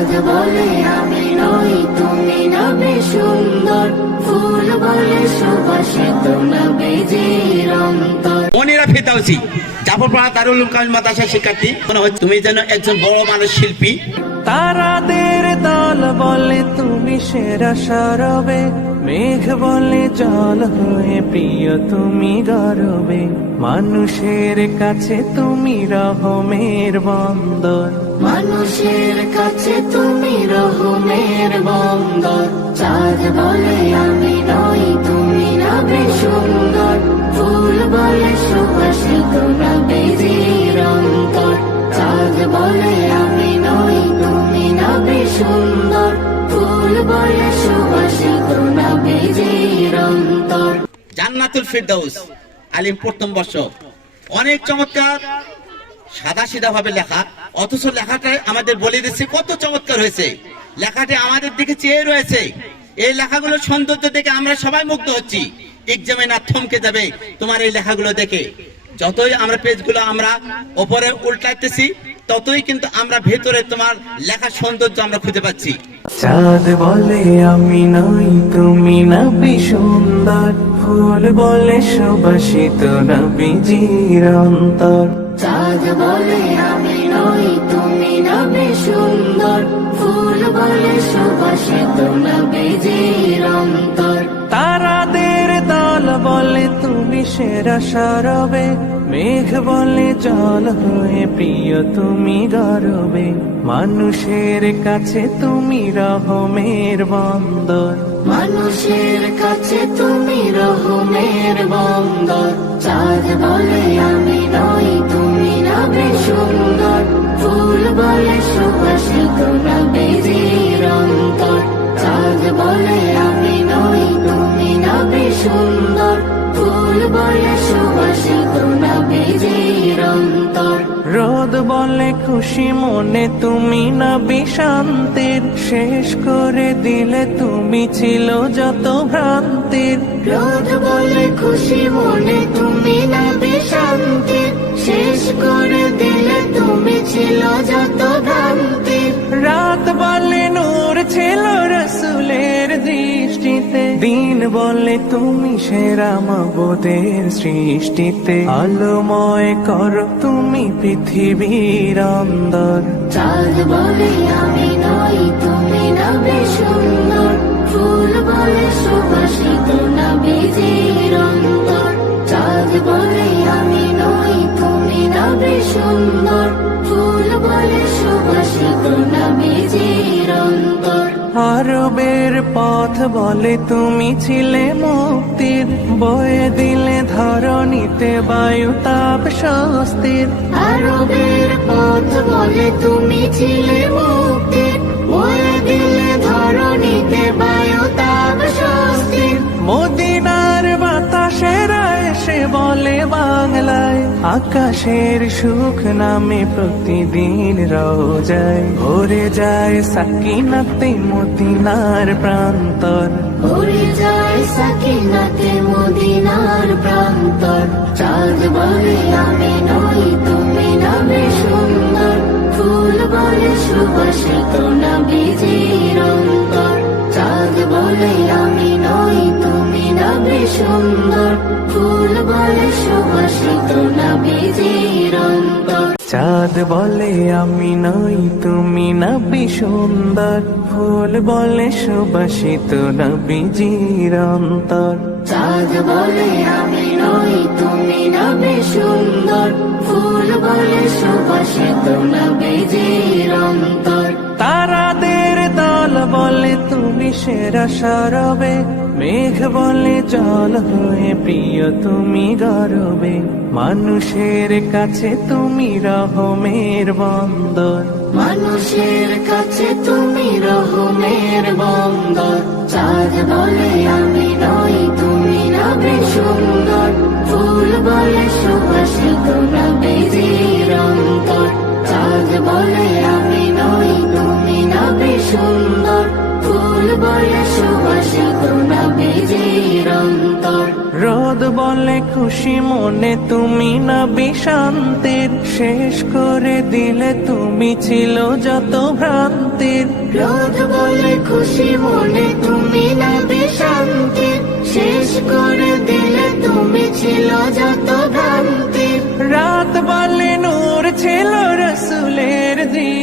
চাঁদ বলে আমি নই তুমি নবে সুন্দর। ফুল বলে সুবাসিত নবীজির অন্তর। মনিরা ফেতাউসি জাফরপাড়া দারুল উলুম কামিল শিক্ষার্থী। মনে হয় তুমি যেন একজন বড় মানুষ শিল্পী। তারাদের দল বলে তুমি সেরা সরবে, মেঘ বলে জল হয়ে প্রিয় তুমি গরবে। মানুষের কাছে তুমি রহমের বন্দর। মানুষের কাছে তুমি রহমের বন্দর। চাঁদ বলে আমি নই, তুমি নবে সুন্দর। ফুল বলে সুবাসিত নবীজির অন্তর চাঁদ বলে জান্নাতুল ফিরদাউস, আলিম প্রথম বর্ষ। অনেক চমৎকার সাদা সিধা ভাবে লেখা, অথচ লেখাটা আমাদের বলে দিচ্ছে কত চমৎকার হয়েছে। লেখাটি আমাদের দিকে চেয়ে রয়েছে। এই লেখাগুলোর সৌন্দর্য দেখে আমরা সবাই মুগ্ধ হচ্ছি। এক্সামে না থমকে যাবে তোমার এই লেখাগুলো দেখে। যতই আমরা পেজগুলো আমরা ওপরে উল্টাইতেছি ততই কিন্তু আমরা ভেতরে তোমার লেখার সৌন্দর্য আমরা খুঁজে পাচ্ছি। চাঁদ বলে আমি নই তুমি নবী সুন্দর। ফুল বলে সুবাসিত নবীজির অন্তর। চাঁদ বলে আমি নই তুমি নবে সুন্দর। ফুল বলে সুবাসিত নবীজির অন্তর। দল বলে তুমি সেরা সরবে, মেঘ বলে জল হয়ে প্রিয় তুমি গরবে। মানুষের কাছে তুমি রহমের বন্দর। মানুষের কাছে তুমি রহমের বন্দর। চাঁদ বলে আমি নই, তুমি নবে সুন্দর। ফুল বলে সুবাসিত নবীজির অন্তর চাঁদ বলে আমি নই তুমি নবে সুন্দর। ফুল বলে সুবাসিত নবীজির অন্তর রোদ বলে খুশি মনে তুমি না শান্তির। শেষ করে দিলে তুমি ছিল যত ভ্রান্তির। রোদ বলে খুশি মনে তুমি না শান্তি শেষ করে দিলে তুমি ছিল যত ভ্রান্তি রাত বলে নূর দিন বলে তুমি সেরা মবদের সৃষ্টিতে। আলোময় কর তুমি পৃথিবীর অন্দর। চাঁদ বলে আমি নই, তুমি নবে সুন্দর। ফুল বলে সুবাসিত নবীজির অন্তর। চাঁদ বলে আমি নই, তুমি নবে সুন্দর। ফুল বলে সুবাসিত অন্তর। আরবের পথ বলে তুমি ছিলে মুক্তির। বয়ে দিলে ধরণীতে বায়ু তাপ স্বস্তির। আরবের পথ বলে তুমি ছিলে মুক্তি আকাশের সুখ নামে প্রতিদিন রোজায় ভরে যায় সাকিনাতে মদিনার প্রান্তর। ঘুরে যায় সাকিনাতে মদিনার প্রান্তর। চাঁদ বলে আমি নই তুমি নবে সুন্দর। ফুল বলে সুবাসিত নবীজির সুন্দর ফুল বলে সুবাসিত নবীজির অন্তর। চাঁদ বলে আমি নই তুমি নবী সুন্দর। ফুল বলে সুবাসিত নবীজির অন্তর। চাঁদ বলে আমি নই তুমি নবে সুন্দর। ফুল বলে সুবাসিত নবীজির অন্তর। তারাদের দল বলে তুমি সেরা সরবে, মেঘ বলে জল হয়ে প্রিয় তুমি গরবে। মানুষের কাছে তুমি রহমের বন্দর। মানুষের কাছে তুমি রহমের বন্দর। চাঁদ বলে আমি নই, তুমি নবে সুন্দর। ফুল বলে সুবাসিত নবীজির অন্তর সুন্দর ফুল বলে সুবাসিত নবীজির অন্তর। রোদ বলে খুশি মনে তুমি না বিশান্তির। শেষ করে দিলে তুমি ছিল যত ভ্রান্তির। রোদ বলে খুশি মনে তুমি না শান্তি শেষ করে দিলে তুমি ছিল যত ভ্রান্তি রাত বলে নূর ছিল রসুলের দৃষ্টিতে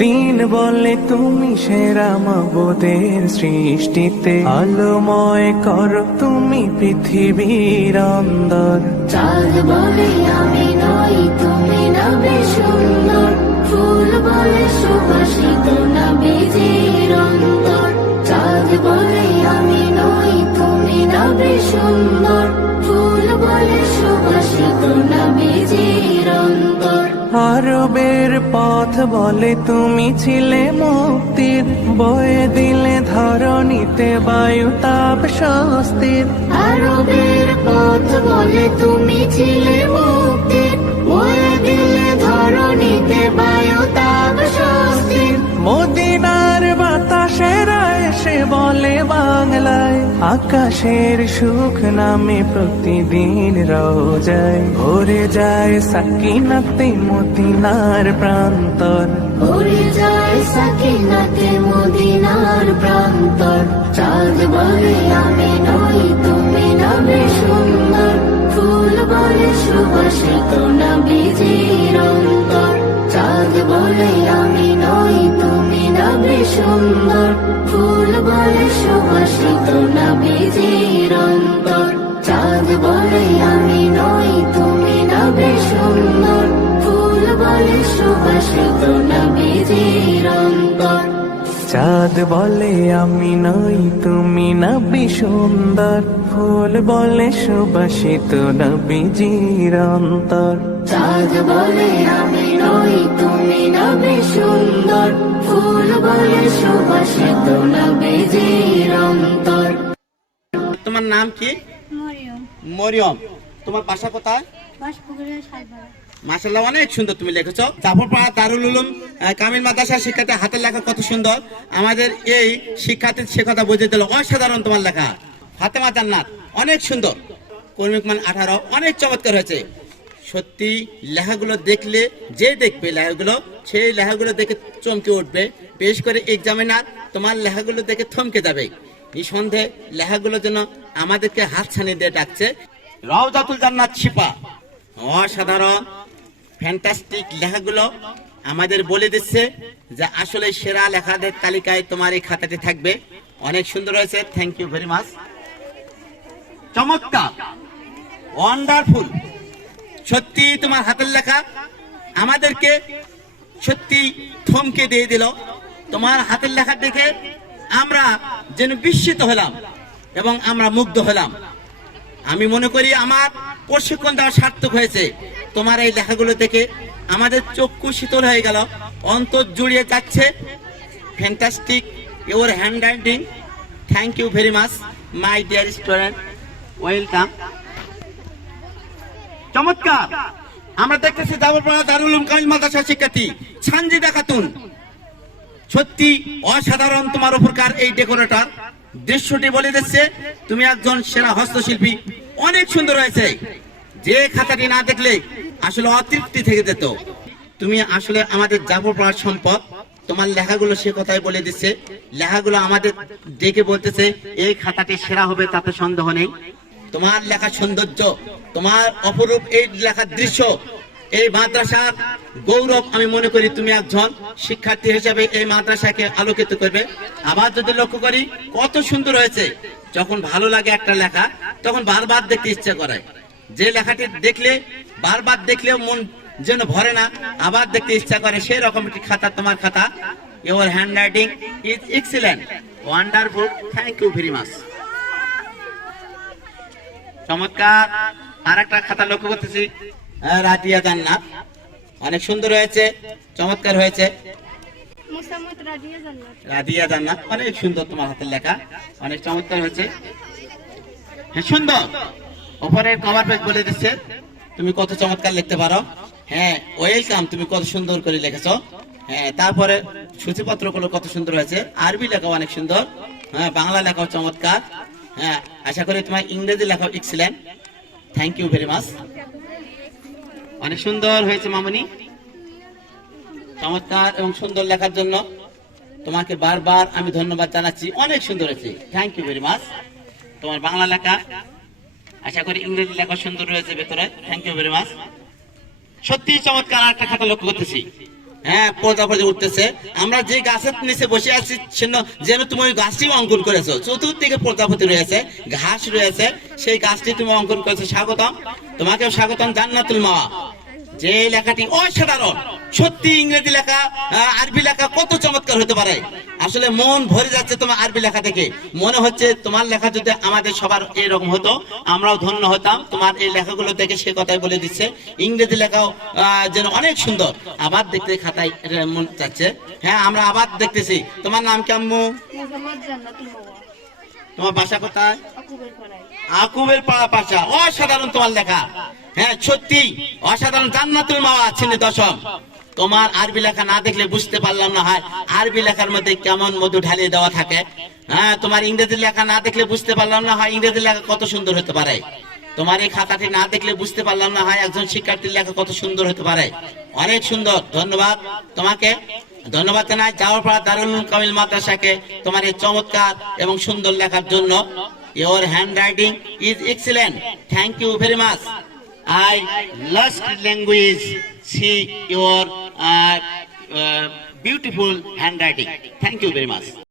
দিন বলে তুমি সেরা মাবুদের সৃষ্টিতে। আলোময় কর তুমি পৃথিবীর অন্দর। চাঁদ বলে আমি নই তুমি না সুন্দর। ফুল বলে সুবাসিত অন্তর। চাঁদ বলে আমি নই তুমি না সুন্দর। ফুল বলে সুবাসিত অন্তর। আরবের বলে তুমি ছিলে মুক্তির। বয়ে দিলে ধরণীতে বায়ু তাপ স্বস্তির। আরবের পথ বলে তুমি ছিলে মুক্তির। বয়ে দিলে ধরণীতে বায়ু তাপ স্বস্তির। মদিনার বাতাসেরা এসে বলে বাংলায়, আকাশের সুখ নামে প্রতিদিন রোজায়। ভরে যায় সাকিনাতে মদিনার প্রান্তর। ঘুরে যায় সাকিনাতে মদিনার প্রান্তর। চাঁদ বলে আমি নই তুমি নবে সুন্দর। ফুল বলে সুবাসিত না বীজের অন্তর। চাঁদ বলে আমি নই ফুল বলে সুবাসিত না বীজের অন্তর। চাঁদ বলে আমি নই, তুমি নবে সুন্দর ফুল বলে সুবাসিত না বীজের অন্তর। চাঁদ বলে আমি নই তুমি নবী সুন্দর। ফুল বলে সুবাসিত নবীজির অন্তর চাঁদ বলে আমি নই তুমি নবে সুন্দর। ফুল বলে সুবাসিত না বীজের অন্তর তোমার নাম কি? মরিয়ম। মরিয়ম। তোমার বাসা কোথায়? বাসপুকুরের সালপাড়া মাসাল্লাহ অনেক সুন্দর তুমি লিখেছো। জাফরপাড়া দারুল উলুম কামিল মাদ্রাসা শিক্ষার্থী হাতের লেখা কত সুন্দর। আমাদের এই শিক্ষার্থী সে কথা বুঝে দিল, অসাধারণ তোমার লেখা। ফাতেমা জান্নাত, অনেক সুন্দর। কর্মিক মান আঠারো, অনেক চমৎকার হয়েছে। সত্যি, লেখাগুলো দেখলে যে দেখবে লেখাগুলো, সেই লেখাগুলো দেখে চমকে উঠবে। বেশ করে এক্সামিনার তোমার লেখাগুলো দেখে থমকে যাবে। নিঃসন্দেহে লেখাগুলো যেন আমাদেরকে হাত ছানি দিয়ে ডাকছে। রওজাতুল জান্নাত শিপা, অসাধারণ। ফ্যান্টাস্টিক লেখাগুলো আমাদের বলে দিচ্ছে যে আসলে সেরা লেখাদের তালিকায় তোমার এই খাতাটি থাকবে। অনেক সুন্দর হয়েছে থ্যাংক ইউ ভেরি মাচ চমৎকার ওয়ান্ডারফুল সত্যি তোমার হাতের লেখা আমাদেরকে সত্যি থমকে দিয়ে দিল। তোমার হাতের লেখা দেখে আমরা যেন বিস্মিত হলাম এবং আমরা মুগ্ধ হলাম। আমি মনে করি আমার প্রশিক্ষণ দেওয়া সার্থক হয়েছে। তোমার এই লেখাগুলো দেখে আমাদের চক্ষু শীতল হয়ে গেল, অন্তর জুড়িয়ে যাচ্ছে। Fantastic your handwriting thank you very much my dear student welcome চমৎকার। আমরা দেখতেছি দাবরপাড়া দারুল কামিল মাদ্রাসা শিক্ষার্থী সানজিদা খাতুন সত্যি অসাধারণ তোমার উপরকার এই ডেকোরেটর দৃশ্যটি বলে দিচ্ছে, তুমি একজন সেরা হস্তশিল্পী। অনেক সুন্দর হয়েছে। যে খাতাটি না দেখলে আসলে অতৃপ্তি থেকে যেত। তুমি আসলে আমাদের জাফরপাড়ার সম্পদ। তোমার লেখাগুলো সে কথাই বলে দিচ্ছে। লেখাগুলো আমাদের দেখে বলতেছে, এই খাতাটি সেরা হবে, তাতে সন্দেহ নেই। তোমার লেখা সৌন্দর্য, তোমার অপরূপ এই লেখার দৃশ্য, এই মাদ্রাসার গৌরব আমি মনে করি তুমি একজন শিক্ষার্থী হিসেবে এই মাদ্রাসাকে আলোকিত করবে। আবার যদি লক্ষ্য করি, কত সুন্দর হয়েছে। যখন ভালো লাগে একটা লেখা, তখন বারবার দেখতে ইচ্ছা করে। যে লেখাটি দেখলে বারবার দেখলেও মন যেন ভরে না আবার দেখতে ইচ্ছা করে সেই রকম একটি খাতা তোমার খাতা। Your handwriting is excellent wonderful thank you very much চমৎকার। আর একটা খাতা লক্ষ্য করতেছি। রাজিয়া জান্নাত। অনেক সুন্দর হয়েছে চমৎকার হয়েছে। রাজিয়া জান্নাত অনেক সুন্দর তোমার হাতের লেখা। অনেক চমৎকার হয়েছে। হ্যাঁ সুন্দর। ওপরের কভার পেজ বলে দিচ্ছে তুমি কত চমৎকার লিখতে পারো। হ্যাঁ ওয়েলকাম তুমি কত সুন্দর করে লিখেছো। হ্যাঁ তারপরে সূচিপত্রগুলো কত সুন্দর হয়েছে। আরবি লেখা অনেক সুন্দর। হ্যাঁ বাংলা লেখাও চমৎকার। হ্যাঁ আশা করি তোমার ইংরেজি লেখা excellent thank you very much অনেক সুন্দর হয়েছে মামনি। চমৎকার এবং সুন্দর লেখার জন্য তোমাকে বারবার আমি ধন্যবাদ জানাচ্ছি। অনেক সুন্দর হয়েছে। থ্যাংক ইউ ভেরি মাচ তোমার বাংলা লেখা আশা করি ইংরেজি লেখা সুন্দর রয়েছে ভেতরে। থ্যাংক ইউ ভেরি মাচ সত্যি চমৎকার একটা খাতা লক্ষ্য করতেছি। হ্যাঁ প্রজাপতি উঠতেছে। আমরা যে গাছের নিচে বসে আছি সেন যেন তুমি ওই গাছটি অঙ্কন করেছ। চতুর্দিকে প্রজাপতি রয়েছে, ঘাস রয়েছে। সেই গাছটি তুমি অঙ্কন করেছ। স্বাগতম। তোমাকেও স্বাগতম জান্নাতুল মা যে লেখাটি অসাধারণ। সত্যি ইংরেজি লেখা আরবি লেখা কত চমৎকার হতে পারে। আসলে মন ভরে যাচ্ছে তোমার আরবি লেখা থেকে মনে হচ্ছে তোমার লেখা যদি আমাদের সবার এরকম হতো আমরাও ধন্য হতাম। তোমার এই লেখাগুলো দেখে সে কথাই বলে দিচ্ছে। ইংরেজি লেখাও যেন অনেক সুন্দর। আবার দেখতে খাতায় মন চাচ্ছে। হ্যাঁ আমরা আবার দেখতেছি। তোমার নাম কি আম্মু? মোসাম্মদ জান্নাতুল মাওয়া তোমার বাসা কোথায়? আকুবের পাড়া পাশা। অসাধারণ তোমার লেখা। হ্যাঁ সত্যি অসাধারণ জান্নাতুল মাওয়া ছিনে দশম। তোমার আরবি লেখা না দেখলে বুঝতে পারলাম না হয়। আরবি লেখার মধ্যে কেমন মধু ঢালিয়ে দেওয়া থাকে? হ্যাঁ তোমার ইংরেজি লেখা না দেখলে বুঝতে পারলাম না হয়। ইংরেজি লেখা কত সুন্দর হতে পারে? তোমার এই খাতাটি না দেখলে বুঝতে পারলাম না হয় একজন শিক্ষার্থীর লেখা কত সুন্দর হতে পারে? অনেক সুন্দর। ধন্যবাদ তোমাকে। ধন্যবাদ জানাই যাওয়ার পর দারুল কামিল মাদ্রাসাকে তোমার এই চমৎকার এবং সুন্দর লেখার জন্য। Your hand handwriting is excellent. Thank you very much I last language. See your uh, uh, beautiful handwriting. Thank you very much.